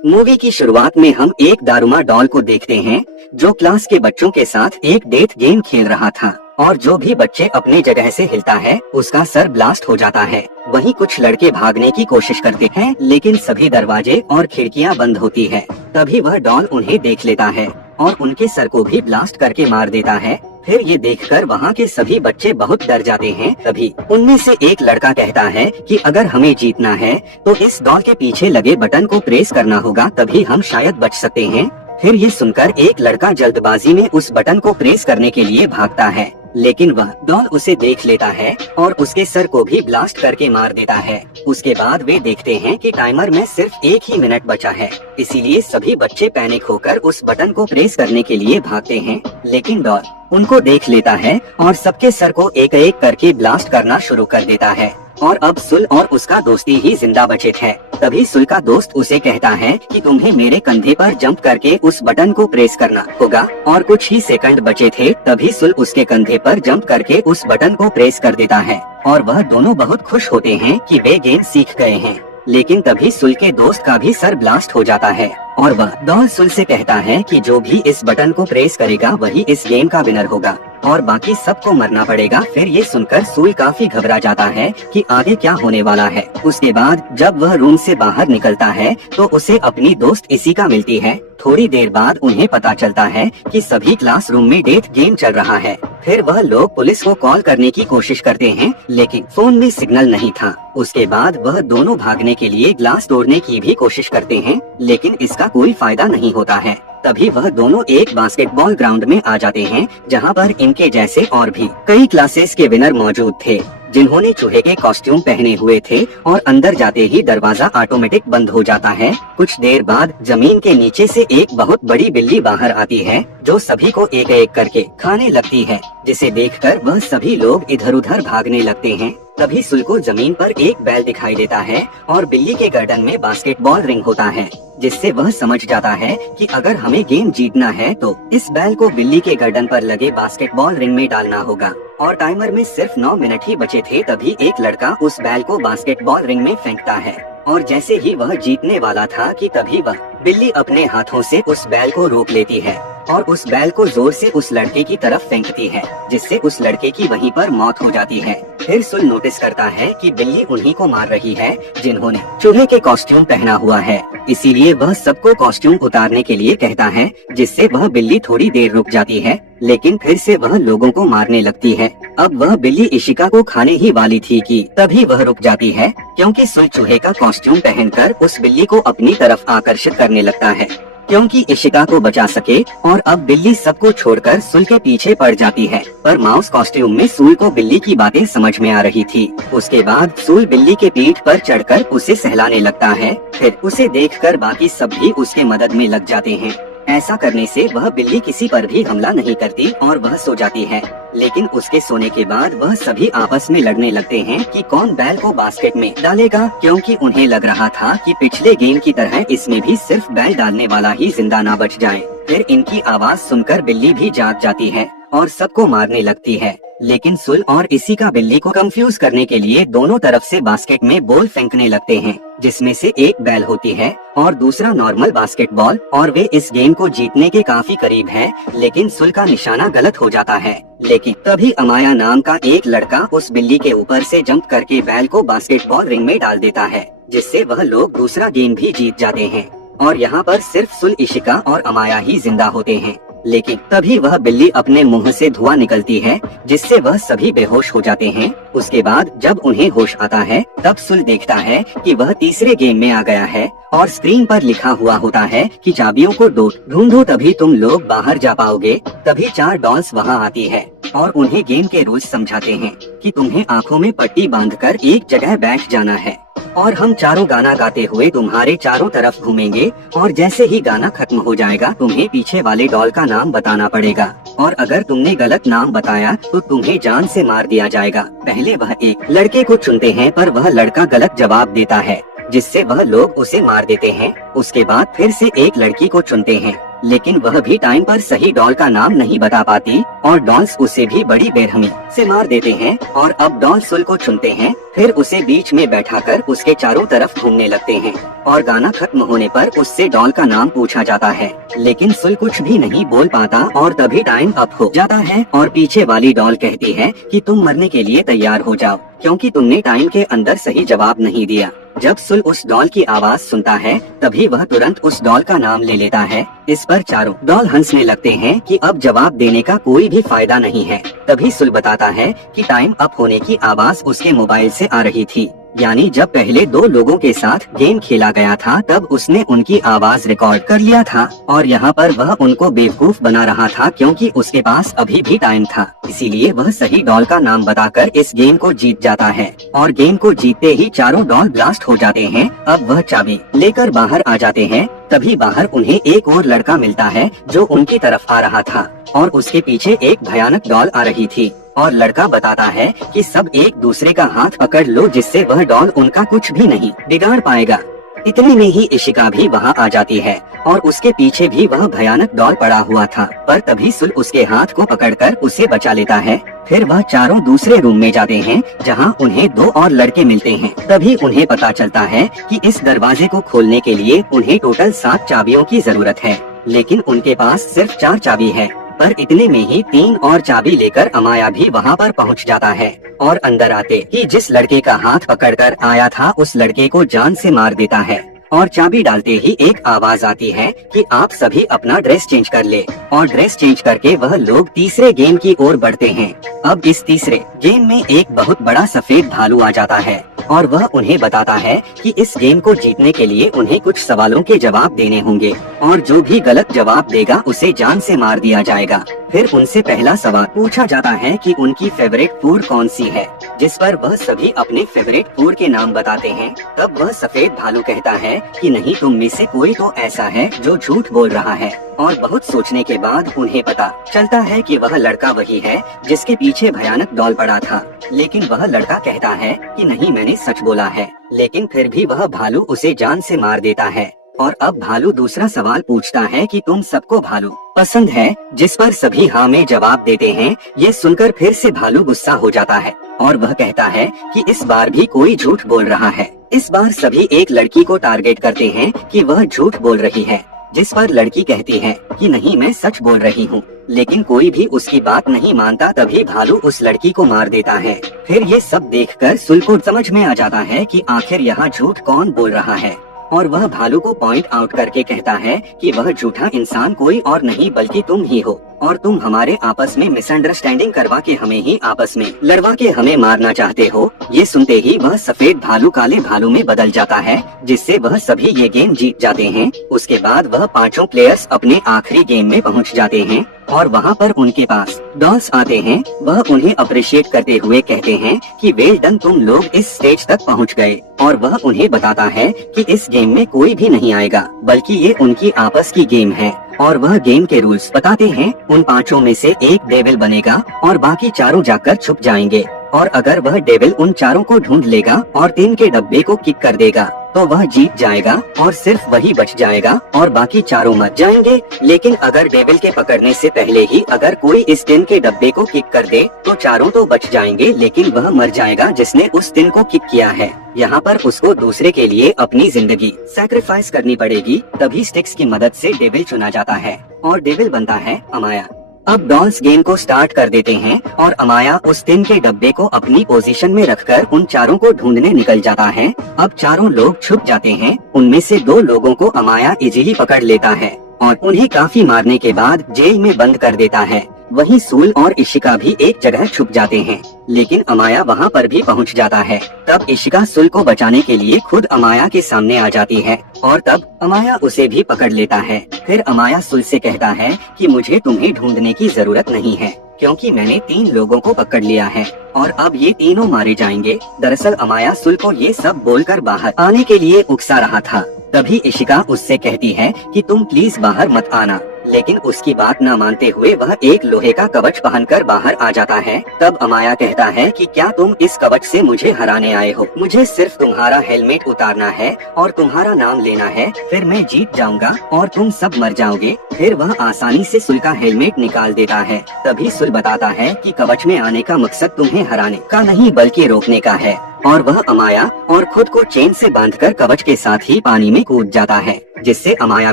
Movie की शुरुआत में हम एक दारुमा डॉल को देखते हैं जो क्लास के बच्चों के साथ एक डेथ गेम खेल रहा था और जो भी बच्चे अपने जगह से हिलता है उसका सर ब्लास्ट हो जाता है। वहीं कुछ लड़के भागने की कोशिश करते हैं लेकिन सभी दरवाजे और खिड़कियां बंद होती है। तभी वह डॉल उन्हें देख लेता है और उनके सर को भी ब्लास्ट करके मार देता है। फिर ये देखकर वहाँ के सभी बच्चे बहुत डर जाते हैं। तभी उनमें से एक लड़का कहता है कि अगर हमें जीतना है तो इस डॉल के पीछे लगे बटन को प्रेस करना होगा, तभी हम शायद बच सकते हैं। फिर ये सुनकर एक लड़का जल्दबाजी में उस बटन को प्रेस करने के लिए भागता है, लेकिन वह डॉल उसे देख लेता है और उसके सर को भी ब्लास्ट करके मार देता है। उसके बाद वे देखते हैं कि टाइमर में सिर्फ 1 ही मिनट बचा है, इसीलिए सभी बच्चे पैनिक होकर उस बटन को प्रेस करने के लिए भागते हैं। लेकिन डॉल उनको देख लेता है और सबके सर को एक एक करके ब्लास्ट करना शुरू कर देता है और अब सुल और उसका दोस्ती ही जिंदा बचे थे। तभी सुल का दोस्त उसे कहता है कि तुम्हें मेरे कंधे पर जंप करके उस बटन को प्रेस करना होगा और कुछ ही सेकंड बचे थे। तभी सुल उसके कंधे पर जंप करके उस बटन को प्रेस कर देता है और वह दोनों बहुत खुश होते हैं कि वे गेम सीख गए हैं। लेकिन तभी सुल के दोस्त का भी सर ब्लास्ट हो जाता है और वह डॉल सुल से कहता है कि जो भी इस बटन को प्रेस करेगा वही इस गेम का विनर होगा और बाकी सबको मरना पड़ेगा। फिर ये सुनकर सुल काफी घबरा जाता है कि आगे क्या होने वाला है। उसके बाद जब वह रूम से बाहर निकलता है तो उसे अपनी दोस्त इशिका मिलती है। थोड़ी देर बाद उन्हें पता चलता है कि सभी क्लासरूम में डेथ गेम चल रहा है। फिर वह लोग पुलिस को कॉल करने की कोशिश करते हैं लेकिन फोन में सिग्नल नहीं था। उसके बाद वह दोनों भागने के लिए ग्लास तोड़ने की भी कोशिश करते हैं लेकिन इसका कोई फायदा नहीं होता है। तभी वह दोनों एक बास्केटबॉल ग्राउंड में आ जाते हैं जहां पर इनके जैसे और भी कई क्लासेस के विनर मौजूद थे जिन्होंने चूहे के कॉस्ट्यूम पहने हुए थे और अंदर जाते ही दरवाजा ऑटोमेटिक बंद हो जाता है। कुछ देर बाद जमीन के नीचे से एक बहुत बड़ी बिल्ली बाहर आती है जो सभी को एक एक करके खाने लगती है, जिसे देखकर वह सभी लोग इधर उधर भागने लगते हैं। तभी सुल को जमीन पर एक बैल दिखाई देता है और बिल्ली के गर्दन में बास्केटबॉल रिंग होता है, जिससे वह समझ जाता है कि अगर हमें गेम जीतना है तो इस बैल को बिल्ली के गर्दन पर लगे बास्केटबॉल रिंग में डालना होगा। और टाइमर में सिर्फ 9 मिनट ही बचे थे। तभी एक लड़का उस बैल को बास्केटबॉल रिंग में फेंकता है और जैसे ही वह जीतने वाला था कि तभी वह बिल्ली अपने हाथों से उस बैल को रोक लेती है और उस बैल को जोर से उस लड़के की तरफ फेंकती है, जिससे उस लड़के की वहीं पर मौत हो जाती है। फिर सुल नोटिस करता है कि बिल्ली उन्हीं को मार रही है जिन्होंने चूहे के कॉस्ट्यूम पहना हुआ है, इसीलिए वह सबको कॉस्ट्यूम उतारने के लिए कहता है, जिससे वह बिल्ली थोड़ी देर रुक जाती है लेकिन फिर से वह लोगों को मारने लगती है। अब वह बिल्ली इशिका को खाने ही वाली थी कि तभी वह रुक जाती है क्योंकि सुल चूहे का कॉस्ट्यूम पहनकर उस बिल्ली को अपनी तरफ आकर्षित करने लगता है क्योंकि इशिका को बचा सके। और अब बिल्ली सबको छोड़कर सुल के पीछे पड़ जाती है, पर माउस कॉस्ट्यूम में सुल को बिल्ली की बातें समझ में आ रही थी। उसके बाद सुल बिल्ली के पीठ पर चढ़कर उसे सहलाने लगता है। फिर उसे देखकर बाकी सब भी उसके मदद में लग जाते हैं। ऐसा करने से वह बिल्ली किसी पर भी हमला नहीं करती और वह सो जाती है। लेकिन उसके सोने के बाद वह सभी आपस में लड़ने लगते हैं कि कौन बैल को बास्केट में डालेगा, क्योंकि उन्हें लग रहा था कि पिछले गेम की तरह इसमें भी सिर्फ बैल डालने वाला ही जिंदा ना बच जाए। फिर इनकी आवाज सुनकर बिल्ली भी जाग जाती है और सबको मारने लगती है। लेकिन सुल और इशिका बिल्ली को कंफ्यूज करने के लिए दोनों तरफ से बास्केट में बॉल फेंकने लगते हैं, जिसमें से एक बैल होती है और दूसरा नॉर्मल बास्केटबॉल, और वे इस गेम को जीतने के काफी करीब हैं। लेकिन सुल का निशाना गलत हो जाता है। लेकिन तभी अमाया नाम का एक लड़का उस बिल्ली के ऊपर से जंप करके बैल को बास्केटबॉल रिंग में डाल देता है, जिससे वह लोग दूसरा गेम भी जीत जाते हैं और यहाँ पर सिर्फ सुल, इशिका और अमाया ही जिंदा होते हैं। लेकिन तभी वह बिल्ली अपने मुंह से धुआं निकलती है, जिससे वह सभी बेहोश हो जाते हैं। उसके बाद जब उन्हें होश आता है तब सुल देखता है कि वह तीसरे गेम में आ गया है और स्क्रीन पर लिखा हुआ होता है कि चाबियों को ढूंढो तभी तुम लोग बाहर जा पाओगे। तभी 4 डॉल्स वहाँ आती है और उन्हें गेम के रूल्स समझाते हैं कि तुम्हें आँखों में पट्टी बांधकर एक जगह बैठ जाना है और हम चारों गाना गाते हुए तुम्हारे चारों तरफ घूमेंगे और जैसे ही गाना खत्म हो जाएगा तुम्हें पीछे वाले डॉल का नाम बताना पड़ेगा और अगर तुमने गलत नाम बताया तो तुम्हें जान से मार दिया जाएगा। पहले वह एक लड़के को चुनते हैं पर वह लड़का गलत जवाब देता है, जिससे वह लोग उसे मार देते हैं। उसके बाद फिर से एक लड़की को चुनते हैं लेकिन वह भी टाइम पर सही डॉल का नाम नहीं बता पाती और डॉल्स उसे भी बड़ी बेरहमी से मार देते हैं। और अब डॉल सुल को चुनते हैं, फिर उसे बीच में बैठाकर उसके चारों तरफ घूमने लगते हैं और गाना खत्म होने पर उससे डॉल का नाम पूछा जाता है, लेकिन सुल कुछ भी नहीं बोल पाता और तभी टाइम अप हो जाता है और पीछे वाली डॉल कहती है कि तुम मरने के लिए तैयार हो जाओ क्योंकि तुमने टाइम के अंदर सही जवाब नहीं दिया। जब सुल उस डॉल की आवाज सुनता है तभी वह तुरंत उस डॉल का नाम ले लेता है। इस पर चारों डॉल हंसने लगते हैं कि अब जवाब देने का कोई भी फायदा नहीं है। तभी सुल बताता है कि टाइम अप होने की आवाज उसके मोबाइल से आ रही थी, यानी जब पहले दो लोगों के साथ गेम खेला गया था तब उसने उनकी आवाज रिकॉर्ड कर लिया था और यहाँ पर वह उनको बेवकूफ बना रहा था क्योंकि उसके पास अभी भी टाइम था। इसीलिए वह सही डॉल का नाम बताकर इस गेम को जीत जाता है और गेम को जीतते ही चारों डॉल ब्लास्ट हो जाते हैं। अब वह चाबी लेकर बाहर आ जाते हैं। तभी बाहर उन्हें एक और लड़का मिलता है जो उनकी तरफ आ रहा था और उसके पीछे एक भयानक डॉल आ रही थी और लड़का बताता है कि सब एक दूसरे का हाथ पकड़ लो जिससे वह डॉल उनका कुछ भी नहीं बिगाड़ पाएगा। इतने में ही इशिका भी वहाँ आ जाती है और उसके पीछे भी वह भयानक डॉल पड़ा हुआ था, पर तभी सुल उसके हाथ को पकड़कर उसे बचा लेता है। फिर वह चारों दूसरे रूम में जाते हैं जहाँ उन्हें दो और लड़के मिलते हैं। तभी उन्हें पता चलता है कि इस दरवाजे को खोलने के लिए उन्हें टोटल 7 चाबियों की जरूरत है, लेकिन उनके पास सिर्फ 4 चाबी है। पर इतने में ही 3 और चाबी लेकर अमाया भी वहाँ पर पहुँच जाता है और अंदर आते ही जिस लड़के का हाथ पकड़कर आया था उस लड़के को जान से मार देता है। और चाबी डालते ही एक आवाज आती है कि आप सभी अपना ड्रेस चेंज कर ले और ड्रेस चेंज करके वह लोग तीसरे गेम की ओर बढ़ते हैं। अब इस तीसरे गेम में एक बहुत बड़ा सफेद भालू आ जाता है और वह उन्हें बताता है कि इस गेम को जीतने के लिए उन्हें कुछ सवालों के जवाब देने होंगे और जो भी गलत जवाब देगा उसे जान से मार दिया जाएगा। फिर उनसे पहला सवाल पूछा जाता है कि उनकी फेवरेट फूड कौन सी है, जिस पर वह सभी अपने फेवरेट फूड के नाम बताते हैं। तब वह सफेद भालू कहता है कि नहीं, तुम में से कोई तो ऐसा है जो झूठ बोल रहा है। और बहुत सोचने के बाद उन्हें पता चलता है कि वह लड़का वही है जिसके पीछे भयानक डॉल पड़ा था, लेकिन वह लड़का कहता है कि नहीं, मैंने सच बोला है। लेकिन फिर भी वह भालू उसे जान से मार देता है। और अब भालू दूसरा सवाल पूछता है कि तुम सबको भालू पसंद है, जिस पर सभी हाँ में जवाब देते हैं। ये सुनकर फिर से भालू गुस्सा हो जाता है और वह कहता है कि इस बार भी कोई झूठ बोल रहा है। इस बार सभी एक लड़की को टारगेट करते हैं कि वह झूठ बोल रही है, जिस पर लड़की कहती है कि नहीं, मैं सच बोल रही हूँ। लेकिन कोई भी उसकी बात नहीं मानता। तभी भालू उस लड़की को मार देता है। फिर ये सब देखकर सुल को समझ में आ जाता है कि आखिर यहाँ झूठ कौन बोल रहा है और वह भालू को पॉइंट आउट करके कहता है कि वह झूठा इंसान कोई और नहीं बल्कि तुम ही हो और तुम हमारे आपस में मिसअंडरस्टैंडिंग करवा के हमें ही आपस में लड़वा के हमें मारना चाहते हो। ये सुनते ही वह सफेद भालू काले भालू में बदल जाता है, जिससे वह सभी ये गेम जीत जाते हैं। उसके बाद वह पांचों प्लेयर्स अपने आखिरी गेम में पहुंच जाते हैं और वहाँ पर उनके पास डॉल्स आते हैं। वह उन्हें अप्रिशिएट करते हुए कहते हैं कि वेल डन, तुम लोग इस स्टेज तक पहुँच गए। और वह उन्हें बताता है कि इस गेम में कोई भी नहीं आएगा, बल्कि ये उनकी आपस की गेम है। और वह गेम के रूल्स बताते हैं। उन पांचों में से एक डेविल बनेगा और बाकी चारों जाकर छुप जाएंगे, और अगर वह डेविल उन चारों को ढूंढ लेगा और 3 के डब्बे को किक कर देगा तो वह जीत जाएगा और सिर्फ वही बच जाएगा और बाकी चारों मर जाएंगे। लेकिन अगर डेविल के पकड़ने से पहले ही अगर कोई इस 3 के डब्बे को किक कर दे तो चारों तो बच जाएंगे, लेकिन वह मर जाएगा जिसने उस 3 को किक किया है। यहाँ पर उसको दूसरे के लिए अपनी जिंदगी सैक्रिफाइस करनी पड़ेगी। तभी स्टिक्स की मदद से डेविल चुना जाता है और डेविल बनता है अमाया। अब डॉल्स गेम को स्टार्ट कर देते हैं और अमाया उस 3 के डब्बे को अपनी पोजीशन में रखकर उन चारों को ढूंढने निकल जाता है। अब चारों लोग छुप जाते हैं। उनमें से 2 लोगों को अमाया इजीली पकड़ लेता है और उन्हें काफी मारने के बाद जेल में बंद कर देता है। वहीं सूल और इशिका भी एक जगह छुप जाते हैं, लेकिन अमाया वहां पर भी पहुंच जाता है। तब इशिका सूल को बचाने के लिए खुद अमाया के सामने आ जाती है और तब अमाया उसे भी पकड़ लेता है। फिर अमाया सूल से कहता है कि मुझे तुम्हें ढूंढने की जरूरत नहीं है, क्योंकि मैंने 3 लोगों को पकड़ लिया है और अब ये तीनों मारे जाएंगे। दरअसल अमाया सूल को ये सब बोलकर बाहर आने के लिए उकसा रहा था। तभी इशिका उससे कहती है कि तुम प्लीज बाहर मत आना, लेकिन उसकी बात न मानते हुए वह एक लोहे का कवच पहनकर बाहर आ जाता है। तब अमाया कहता है कि क्या तुम इस कवच से मुझे हराने आए हो? मुझे सिर्फ तुम्हारा हेलमेट उतारना है और तुम्हारा नाम लेना है, फिर मैं जीत जाऊंगा और तुम सब मर जाओगे। फिर वह आसानी से सुल का हेलमेट निकाल देता है। तभी सुल बताता है कि कवच में आने का मकसद तुम्हें हराने का नहीं बल्कि रोकने का है, और वह अमाया और खुद को चेन से बांधकर कवच के साथ ही पानी में कूद जाता है, जिससे अमाया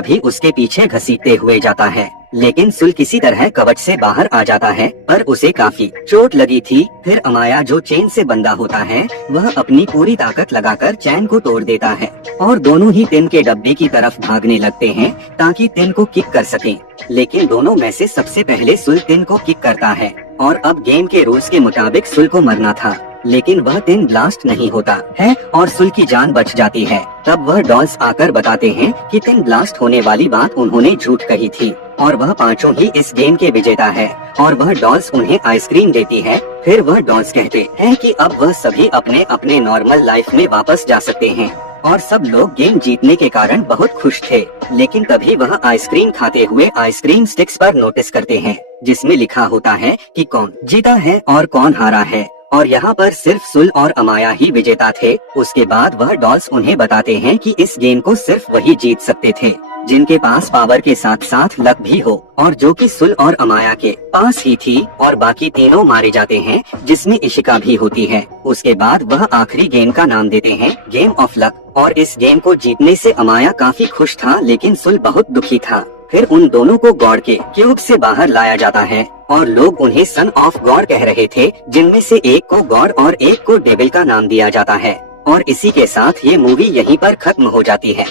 भी उसके पीछे घसीटते हुए जाता है। लेकिन सुल किसी तरह कवच से बाहर आ जाता है, पर उसे काफी चोट लगी थी। फिर अमाया जो चेन से बंधा होता है वह अपनी पूरी ताकत लगाकर चैन को तोड़ देता है और दोनों ही टिन के डब्बे की तरफ भागने लगते हैं ताकि टिन को किक कर सकें। लेकिन दोनों में से सबसे पहले सुल टिन को किक करता है और अब गेम के रूल्स के मुताबिक सुल को मरना था, लेकिन वह टिन ब्लास्ट नहीं होता है और सुल की जान बच जाती है। तब वह डॉल्स आकर बताते हैं कि टिन ब्लास्ट होने वाली बात उन्होंने झूठ कही थी और वह पांचों ही इस गेम के विजेता है, और वह डॉल्स उन्हें आइसक्रीम देती है। फिर वह डॉल्स कहते हैं कि अब वह सभी अपने अपने नॉर्मल लाइफ में वापस जा सकते हैं, और सब लोग गेम जीतने के कारण बहुत खुश थे। लेकिन तभी वह आइसक्रीम खाते हुए आइसक्रीम स्टिक्स पर नोटिस करते हैं, जिसमें लिखा होता है कि कौन जीता है और कौन हारा है, और यहाँ पर सिर्फ सुल और अमाया ही विजेता थे। उसके बाद वह डॉल्स उन्हें बताते हैं कि इस गेम को सिर्फ वही जीत सकते थे जिनके पास पावर के साथ साथ लक भी हो, और जो कि सुल और अमाया के पास ही थी, और बाकी तीनों मारे जाते हैं जिसमें इशिका भी होती है। उसके बाद वह आखिरी गेम का नाम देते हैं गेम ऑफ लक, और इस गेम को जीतने से अमाया काफी खुश था लेकिन सुल बहुत दुखी था। फिर उन दोनों को गॉड के क्यूब से बाहर लाया जाता है और लोग उन्हें सन ऑफ गॉड कह रहे थे, जिनमें से एक को गॉड और एक को डेविल का नाम दिया जाता है। और इसी के साथ ये मूवी यहीं पर खत्म हो जाती है।